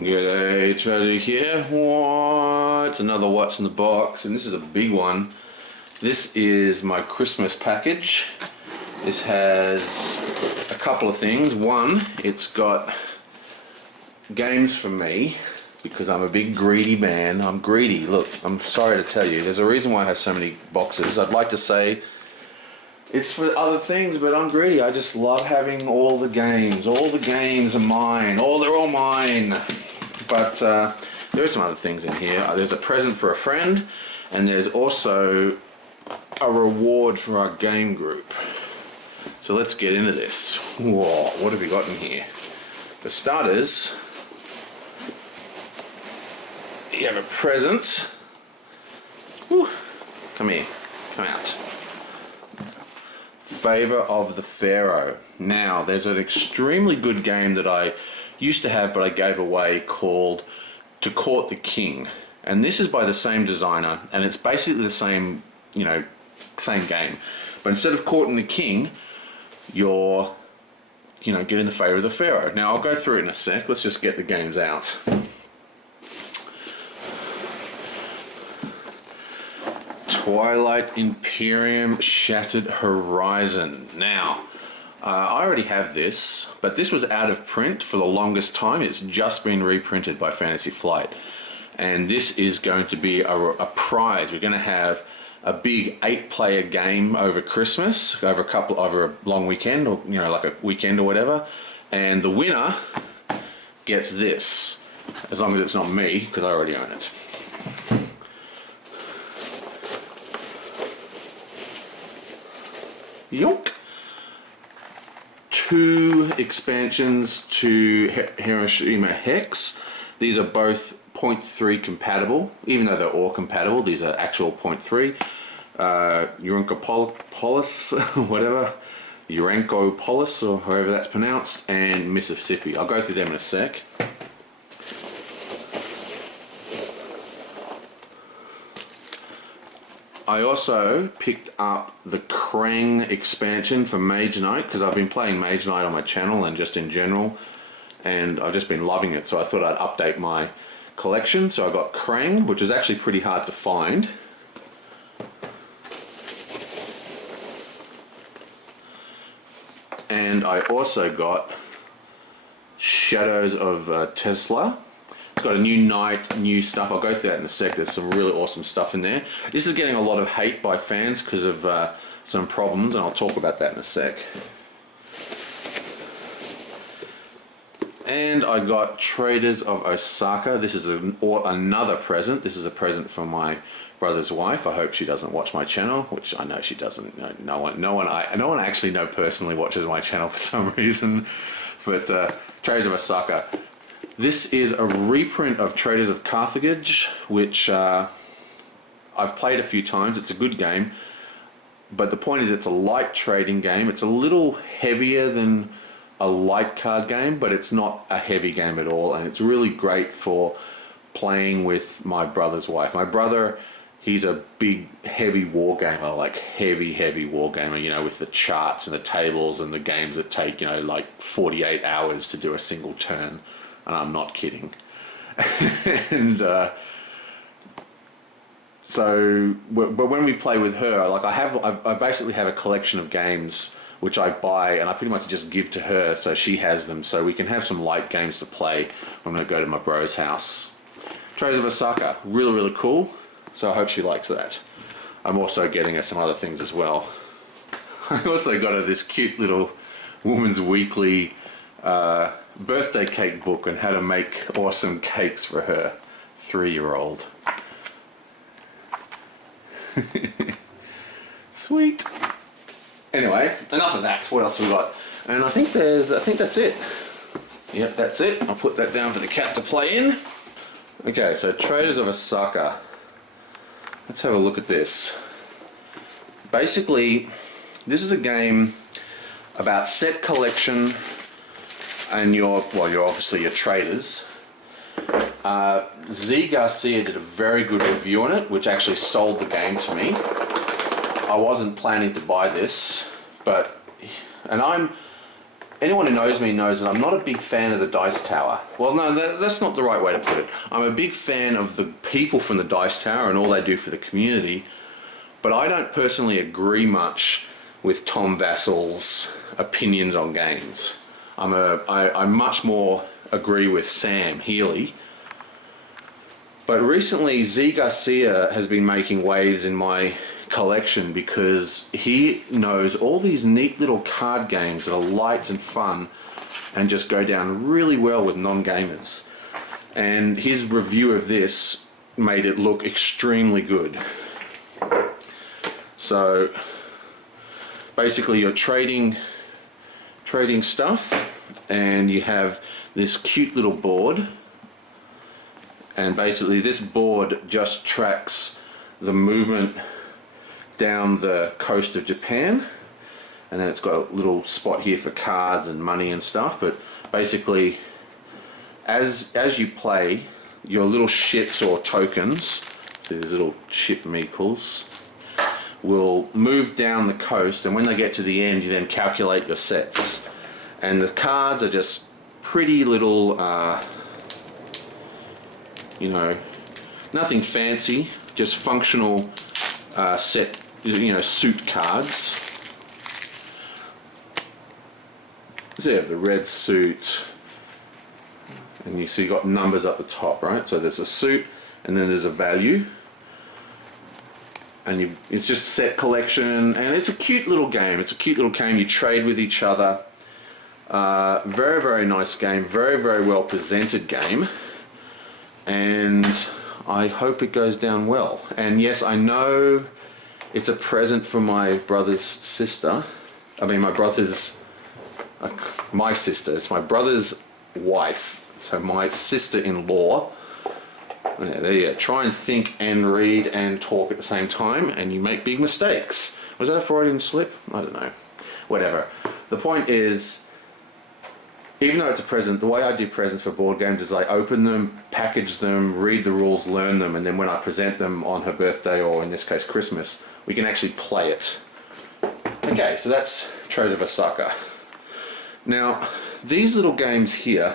G'day, Treasure here. What? Another What's in the Box, and this is a big one. This is my Christmas package. This has a couple of things. One, it's got games for me, because I'm a big greedy man. I'm greedy. Look, I'm sorry to tell you, there's a reason why I have so many boxes. I'd like to say it's for other things, but I'm greedy. I just love having all the games. All the games are mine. They're all mine. But there are some other things in here. There's a present for a friend, and there's also a reward for our game group. So let's get into this. Whoa, what have we got in here? For starters, you have a present. Whew. Come here. Come out. Favor of the Pharaoh. Now, there's an extremely good game that I used to have but I gave away called To Court the King. And this is by the same designer, and it's basically the same, same game. But instead of courting the king, you're, getting the favor of the Pharaoh. Now, I'll go through it in a sec. Let's just get the games out. Twilight Imperium Shattered Horizon. Now, I already have this, but this was out of print for the longest time. It's just been reprinted by Fantasy Flight. And this is going to be a prize. We're going to have a big 8-player game over Christmas, over a long weekend, or like a weekend or whatever. And the winner gets this, as long as it's not me, because I already own it. Yonk. 2 expansions to Hiroshima Hex. These are both 0.3 compatible, even though they're all compatible. These are actual 0.3. Urankopolis, whatever. Urankopolis, or however that's pronounced, and Mississippi. I'll go through them in a sec. I also picked up the Krang expansion for Mage Knight, because I've been playing Mage Knight on my channel and just in general, and I've just been loving it, so I thought I'd update my collection. So I got Krang, which is actually pretty hard to find. And I also got Shadows of Tesla. It's got a new knight, new stuff. I'll go through that in a sec. There's some really awesome stuff in there. This is getting a lot of hate by fans because of some problems, and I'll talk about that in a sec. And I got Traders of Osaka. This is another present. This is a present from my brother's wife. I hope she doesn't watch my channel, which I know she doesn't. No one I actually know personally watches my channel for some reason. But Traders of Osaka. This is a reprint of Traders of Carthage, which I've played a few times. It's a good game, but the point is it's a light trading game. It's a little heavier than a light card game, but it's not a heavy game at all, and it's really great for playing with my brother's wife. My brother, he's a big, heavy wargamer, like heavy wargamer, with the charts and the tables and the games that take, like 48 hours to do a single turn. And I'm not kidding. And but when we play with her, like I basically have a collection of games which I buy, and I pretty much just give to her, so she has them, so we can have some light games to play when I go to my bro's house. Traders of Osaka, really cool. So I hope she likes that. I'm also getting her some other things as well. I also got her this cute little Woman's Weekly birthday cake book on how to make awesome cakes for her 3-year-old. Sweet. Anyway, enough of that. What else have we got? And I think that's it. Yep, that's it. I'll put that down for the cat to play in. Okay, so Traders of Osaka. Let's have a look at this. Basically, this is a game about set collection and you're obviously your traders. Z Garcia did a very good review on it, which actually sold the game to me. I wasn't planning to buy this, and anyone who knows me knows that I'm not a big fan of the Dice Tower. Well, no, that's not the right way to put it. I'm a big fan of the people from the Dice Tower and all they do for the community, but I don't personally agree much with Tom Vasel's opinions on games. I much more agree with Sam Healy. But recently, Z Garcia has been making waves in my collection because he knows all these neat little card games that are light and fun and just go down really well with non-gamers. And his review of this made it look extremely good. So basically you're trading stuff, and you have this cute little board, and basically this board just tracks the movement down the coast of Japan, and then it's got a little spot here for cards and money and stuff. But basically as you play, your little ships or tokens, these little ship meeples, will move down the coast, and when they get to the end you then calculate your sets. And the cards are just pretty little nothing fancy, just functional set, suit cards. So you have the red suit, and you see you got numbers up the top, right? So there's a suit and then there's a value. And it's just set collection, and it's a cute little game. It's a cute little game. You trade with each other. Very, very nice game. Very, very well presented game. And I hope it goes down well. And yes, I know it's a present for my brother's sister. I mean, my sister. It's my brother's wife. So my sister-in-law. Yeah, there you go. Try and think and read and talk at the same time, and you make big mistakes. Was that a Freudian slip? I don't know. Whatever. The point is, even though it's a present, the way I do presents for board games is I open them, package them, read the rules, learn them, and then when I present them on her birthday, or in this case Christmas, we can actually play it. Okay, so that's Trays of Osaka. Now, these little games here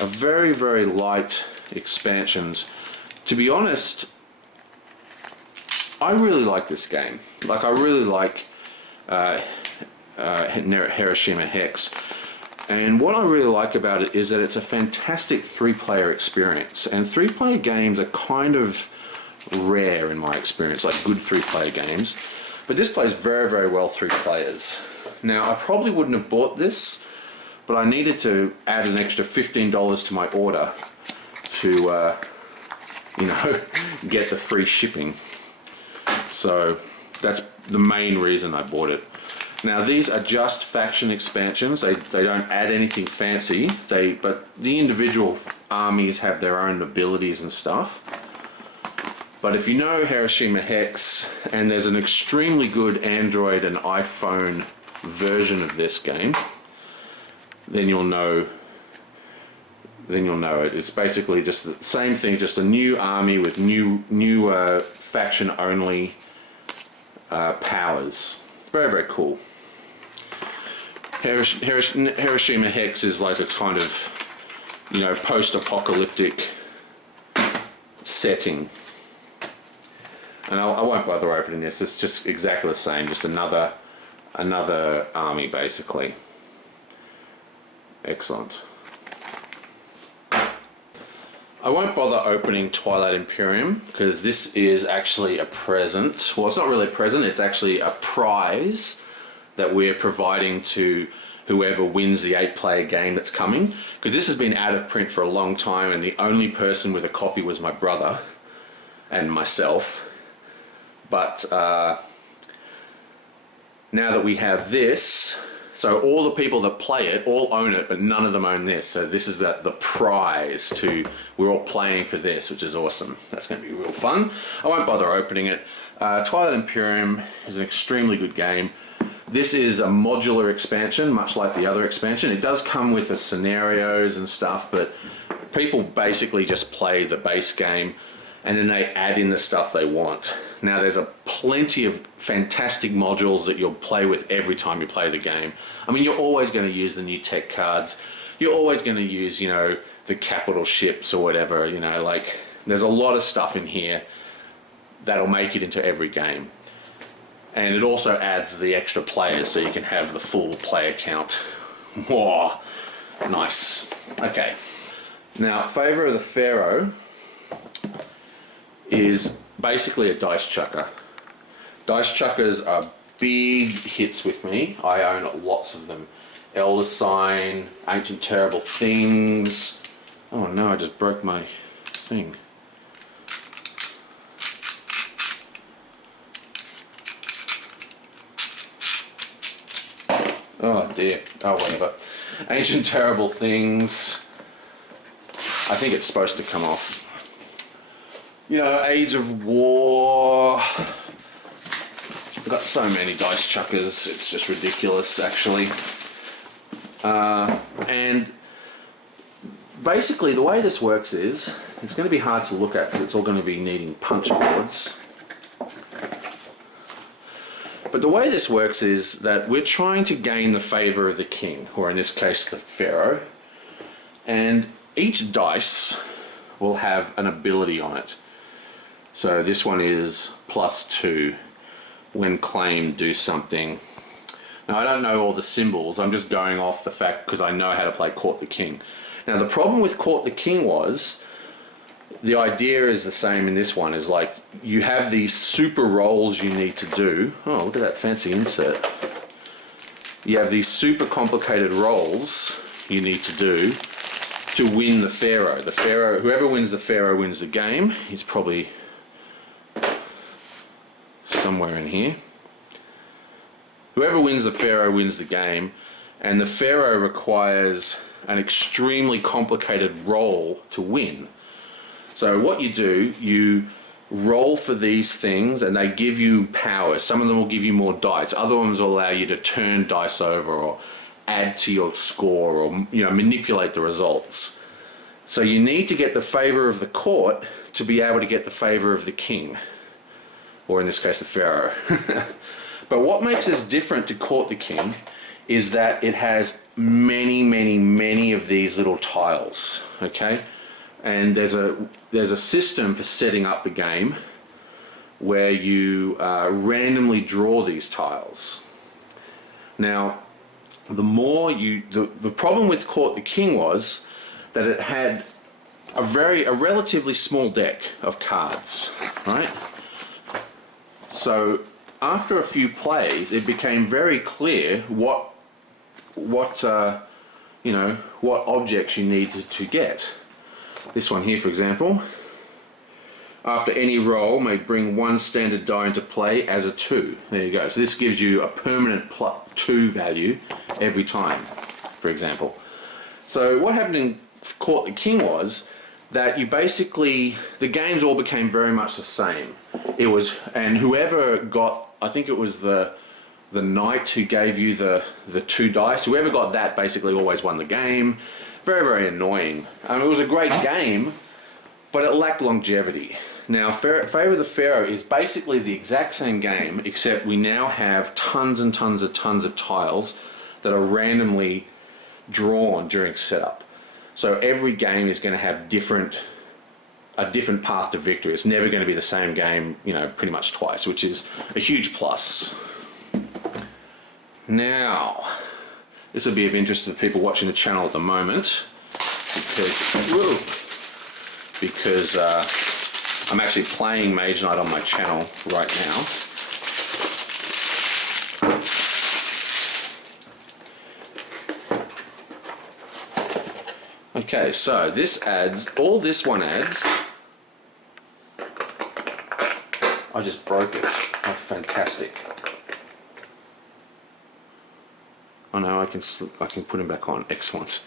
are very, very light expansions. To be honest, I really like this game. Like, I really like Hiroshima Hex. And what I really like about it is that it's a fantastic three-player experience. And three-player games are kind of rare in my experience, like good three-player games. But this plays very, very well three players. Now, I probably wouldn't have bought this, but I needed to add an extra $15 to my order to get the free shipping. So that's the main reason I bought it. Now, these are just faction expansions. They don't add anything fancy. But the individual armies have their own abilities and stuff. But if you know Hiroshima Hex, and there's an extremely good Android and iPhone version of this game, then you'll know it. It's basically just the same thing, just a new army with new faction only powers. Very, very cool. Hiroshima Hex is like a kind of, post-apocalyptic setting. And I won't bother opening this. It's just exactly the same, just another army basically. Excellent. I won't bother opening Twilight Imperium because this is actually a present. Well, it's not really a present, it's actually a prize that we're providing to whoever wins the 8-player game that's coming. Because this has been out of print for a long time, and the only person with a copy was my brother and myself. But now that we have this, so all the people that play it all own it, but none of them own this. So this is the prize we're all playing for this, which is awesome. That's going to be real fun. I won't bother opening it. Twilight Imperium is an extremely good game. This is a modular expansion, much like the other expansion. It does come with the scenarios and stuff, but people basically just play the base game and then they add in the stuff they want. Now there's plenty of fantastic modules that you'll play with every time you play the game. I mean, you're always going to use the new tech cards. You're always going to use, you know, the capital ships or whatever, you know, like there's a lot of stuff in here that'll make it into every game. And it also adds the extra players so you can have the full player count. Whoa, nice. Okay. Now, Favor of the Pharaoh is basically a dice chucker. Dice chuckers are big hits with me. I own lots of them. Elder Sign, Ancient Terrible Things. Oh no, I just broke my thing. Oh dear. Oh, whatever. Ancient Terrible Things. I think it's supposed to come off. You know, Age of War. I've got so many dice chuckers, it's just ridiculous, actually. And basically, the way this works is, it's going to be hard to look at because it's all going to be needing punch boards. But the way this works is that we're trying to gain the favor of the king, or in this case, the pharaoh. And each dice will have an ability on it. So this one is +2. When claimed, do something. Now I don't know all the symbols, I'm just going off the fact because I know how to play Court the King. Now the problem with Court the King was, the idea is the same in this one, is like you have these super rolls you need to do. Oh, look at that fancy insert. You have these super complicated rolls you need to do to win the pharaoh. The pharaoh, whoever wins the pharaoh wins the game. He's probably somewhere in here. Whoever wins the pharaoh wins the game, and the pharaoh requires an extremely complicated roll to win. So what you do, you roll for these things and they give you powers. Some of them will give you more dice, other ones will allow you to turn dice over or add to your score, or, you know, manipulate the results. So you need to get the favor of the court to be able to get the favor of the king, or in this case the pharaoh. But what makes this different to Court the King is that it has many of these little tiles, okay? And there's a system for setting up the game where you randomly draw these tiles. Now, the problem with Court the King was that it had a relatively small deck of cards, right? So after a few plays, it became very clear what objects you needed to get. This one here, for example. After any roll, may bring one standard die into play as a 2. There you go. So this gives you a permanent +2 value every time, for example. So what happened in Court the King was that you basically, the games all became very much the same. It was, and whoever got, I think it was the knight who gave you the 2 dice, whoever got that basically always won the game. Very annoying. It was a great game, but it lacked longevity. Now, Favor of the Pharaoh is basically the exact same game, except we now have tons and tons of tiles that are randomly drawn during setup. So every game is going to have a different path to victory. It's never going to be the same game, you know, pretty much twice, which is a huge plus. Now, this will be of interest to the people watching the channel at the moment, because I'm actually playing Mage Knight on my channel right now. Okay, so this adds, all this one adds, I just broke it. Oh, fantastic. Oh no, I can put him back on. Excellent.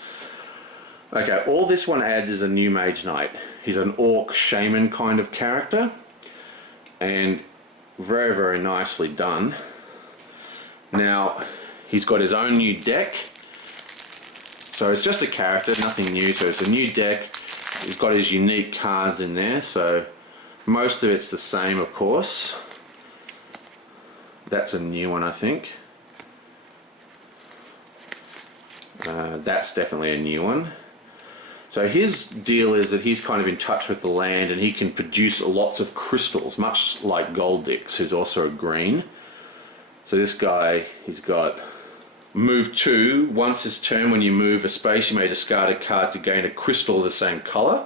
Okay, all this one adds is a new Mage Knight. He's an orc shaman kind of character, and very nicely done. Now, he's got his own new deck. So it's just a character, nothing new. So it's a new deck. He's got his unique cards in there. So Most of it's the same, of course. That's a new one, I think. That's definitely a new one. So his deal is that he's kind of in touch with the land and he can produce lots of crystals, much like Goldix, who's also a green. So this guy, he's got move 2. Once his turn, when you move a space, you may discard a card to gain a crystal of the same color.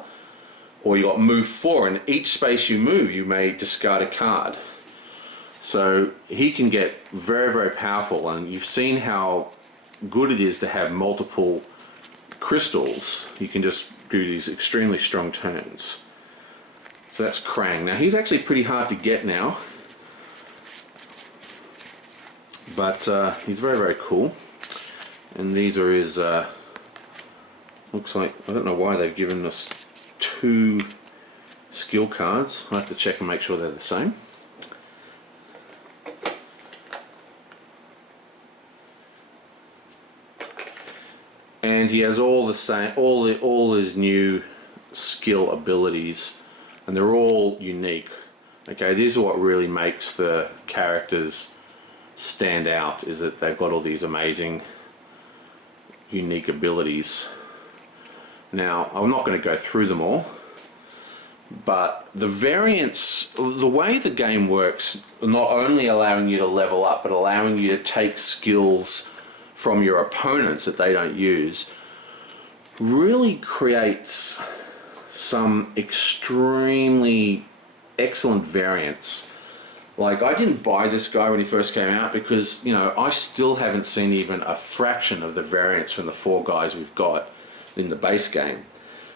Or you got move 4, and each space you move, you may discard a card. So he can get very, very powerful, and you've seen how good it is to have multiple crystals. You can just do these extremely strong turns. So that's Krang. Now he's actually pretty hard to get now, but he's very, very cool. And these are his, looks like, I don't know why they've given us 2 skill cards. I'll have to check and make sure they're the same. And he has all the same, all his new skill abilities, and they're all unique. Okay, this is what really makes the characters stand out, is that they've got all these amazing, unique abilities. Now, I'm not going to go through them all, but the variants, the way the game works, not only allowing you to level up, but allowing you to take skills from your opponents that they don't use, really creates some extremely excellent variants. Like, I didn't buy this guy when he first came out because, you know, I still haven't seen even a fraction of the variants from the 4 guys we've got in the base game.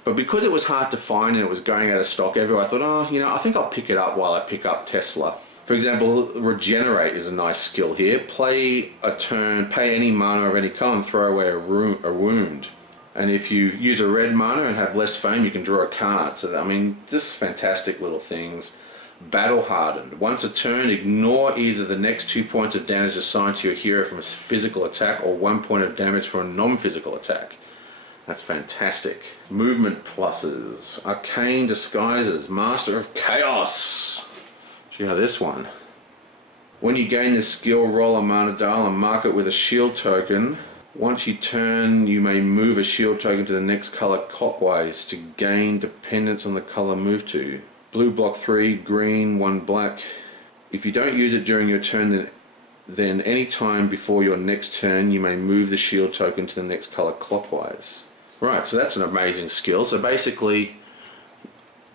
But because it was hard to find and it was going out of stock everywhere, I thought, oh, you know, I think I'll pick it up while I pick up Tesla. For example, Regenerate is a nice skill here. Play a turn, pay any mana of any color and throw away a wound. And if you use a red mana and have less fame, you can draw a card. So, I mean, just fantastic little things. Battle Hardened. Once a turn, ignore either the next 2 points of damage assigned to your hero from a physical attack or 1 point of damage for a non-physical attack. That's fantastic. Movement pluses. Arcane Disguises. Master of Chaos. See how this one. When you gain this skill, roll a mana dial and mark it with a shield token. Once you turn, you may move a shield token to the next color clockwise to gain dependence on the color moved to. Blue block 3, green 1 black. If you don't use it during your turn, then any time before your next turn, you may move the shield token to the next color clockwise. Right, so that's an amazing skill. So basically,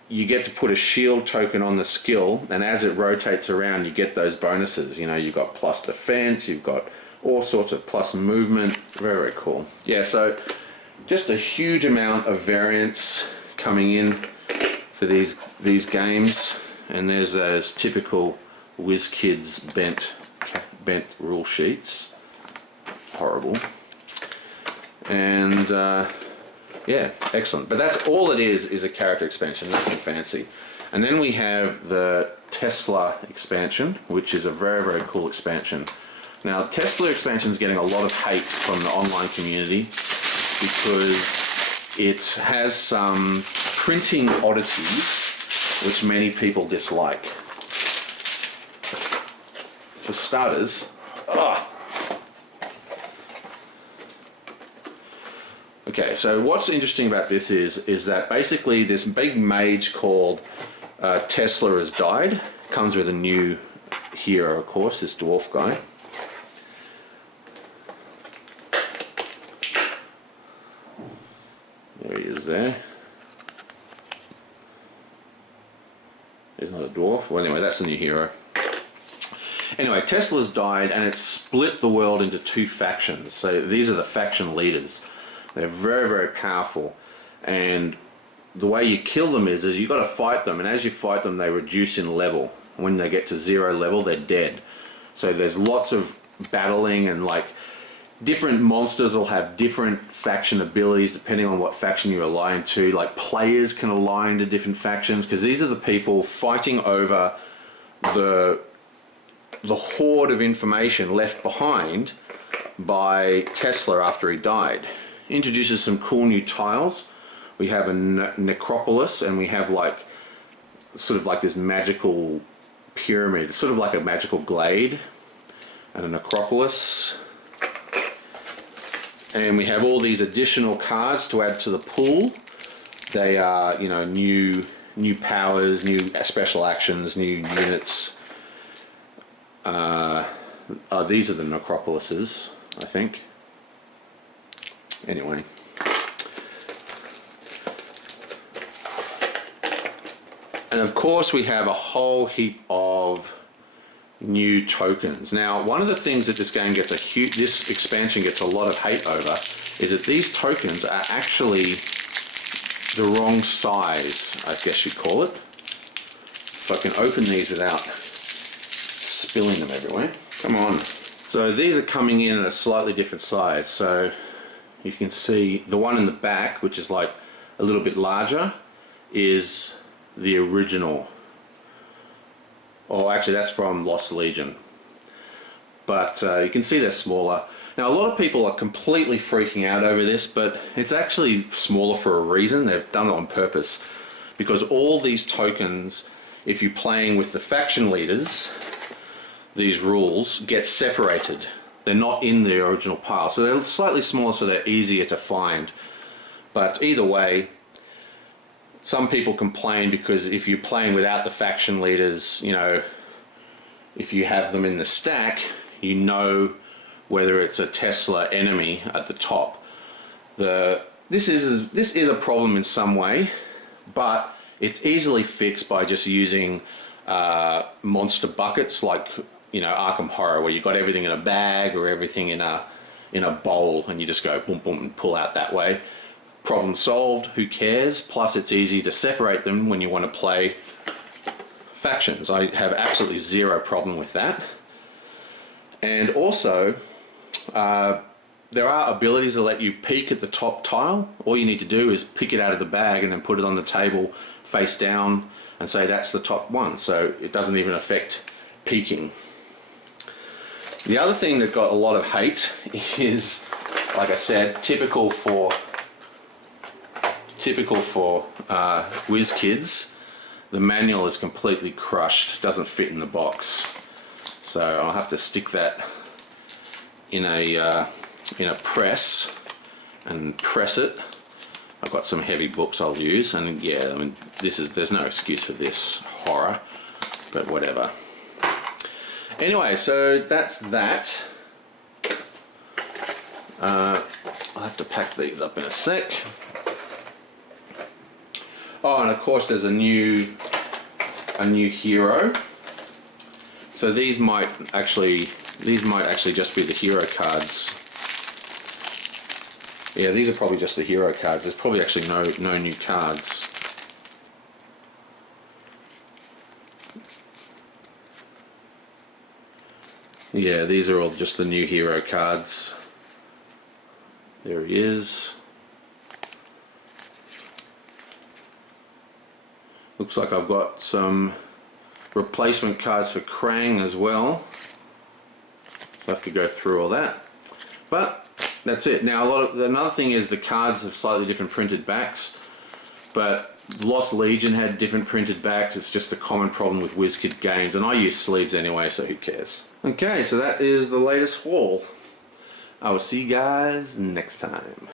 you get to put a shield token on the skill, and as it rotates around, you get those bonuses. You know, you've got plus defense, you've got all sorts of plus movement. Very, very cool. Yeah, so just a huge amount of variance coming in for these games, and there's those typical WizKids bent rule sheets. Horrible. And yeah, excellent. But that's all it is a character expansion, nothing fancy. And then we have the Tesla expansion, which is a very, very cool expansion. Now, Tesla expansion is getting a lot of hate from the online community because it has some printing oddities which many people dislike. For starters, okay, so what's interesting about this is that basically this big mage called Tesla has died. Comes with a new hero, of course, this dwarf guy. There he is there. He's not a dwarf. Well, anyway, that's the new hero. Anyway, Tesla's died and it's split the world into 2 factions. So these are the faction leaders. They're very, very powerful, and the way you kill them is you've got to fight them, and as you fight them they reduce in level. When they get to 0 level they're dead. So there's lots of battling, and like different monsters will have different faction abilities depending on what faction you align to. Like players can align to different factions because these are the people fighting over the hoard of information left behind by Tesla after he died. Introduces some cool new tiles. We have a necropolis, and we have like sort of like this magical pyramid. It's sort of like a magical glade and an Acropolis. And we have all these additional cards to add to the pool. They are, you know, new powers, new special actions, new units. These are the Necropolises, I think. Anyway. And of course we have a whole heap of new tokens. Now, one of the things that this game gets this expansion gets a lot of hate over is that these tokens are actually the wrong size, I guess you'd call it. If I can open these without spilling them everywhere. Come on. So these are coming in at a slightly different size. So you can see the one in the back, which is like a little bit larger, is the original. Oh, actually that's from Lost Legion. But you can see they're smaller. Now, a lot of people are completely freaking out over this, but it's actually smaller for a reason. They've done it on purpose. Because all these tokens, if you're playing with the faction leaders, these rules get separated. They're not in the original pile. So they're slightly smaller, so they're easier to find. But either way, some people complain because if you're playing without the faction leaders, you know, if you have them in the stack, you know whether it's a Tesla enemy at the top. This is a problem in some way, but it's easily fixed by just using monster buckets like, you know, Arkham Horror, where you've got everything in a bag or everything in a bowl, and you just go boom boom and pull out that way. Problem solved. Who cares? Plus, it's easy to separate them when you want to play factions. I have absolutely zero problem with that. And also, there are abilities that let you peek at the top tile. All you need to do is pick it out of the bag and then put it on the table face down and say that's the top one. So it doesn't even affect peeking. The other thing that got a lot of hate is, like I said, typical for WizKids. The manual is completely crushed, doesn't fit in the box. So I'll have to stick that in a press and press it. I've got some heavy books I'll use, and yeah, I mean, there's no excuse for this horror, but whatever. Anyway, so that's that. I'll have to pack these up in a sec. Oh, and of course there's a new hero. So these might actually just be the hero cards. Yeah, these are probably just the hero cards. There's probably actually no new cards. Yeah, these are all just the new hero cards. There he is. Looks like I've got some replacement cards for Krang as well. I'll have to go through all that. But that's it. Now, another thing is the cards have slightly different printed backs, but Lost Legion had different printed backs. It's just a common problem with WizKid games, and I use sleeves anyway, so who cares? Okay, so that is the latest haul. I will see you guys next time.